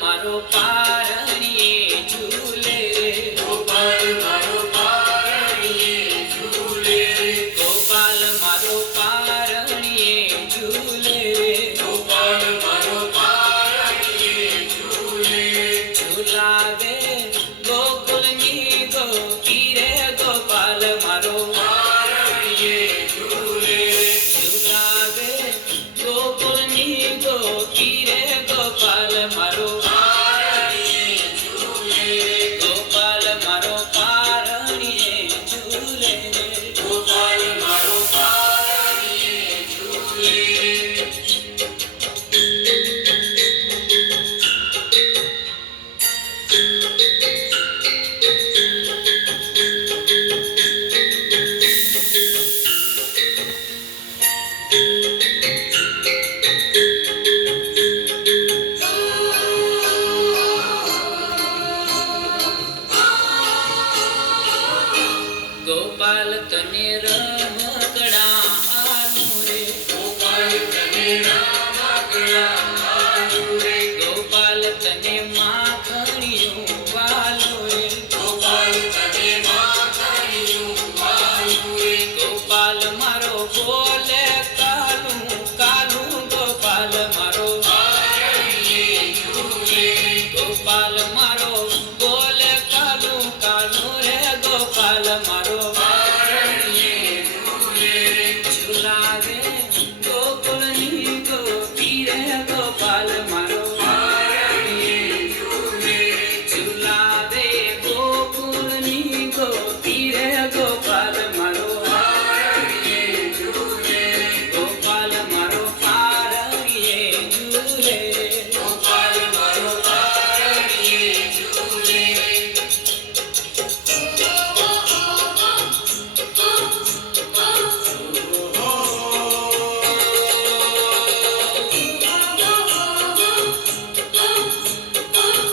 મારો પારણીએ ઝૂલે રે, ગોપાલ મારો પારણીએ ઝૂલે રે, ગોપાલ મારો પારણીએ ઝૂલે રે, ગોપાલ મારો પારણીએ ઝૂલે રે, ઝૂલાવે ગોકુળની ગોપી રે, ગોપાલ મારો પારણીએ ઝૂલે રે, ઝૂલાવે ગોકુળની ગોપી રે, ગોપાલ મારો પારણીએ ઝૂલે રે, ગોપાલ મારો પારણીએ ઝૂલે રે, ગોપાલ મારો પારણીએ ઝૂલે રે. ગોપાલ તને રમકડા આલું રે, ગોપાલ તને રમકડા આલું રે, ગોપાલ તને માખણીયું વાલું રે, ગોપાલ તને માખણીયું વાલું રે, ગોપાલ મારો બોલે કાલું કાલું, ગોપાલ મારો પારણીએ ઝૂલે રે, ગોપાલ મારો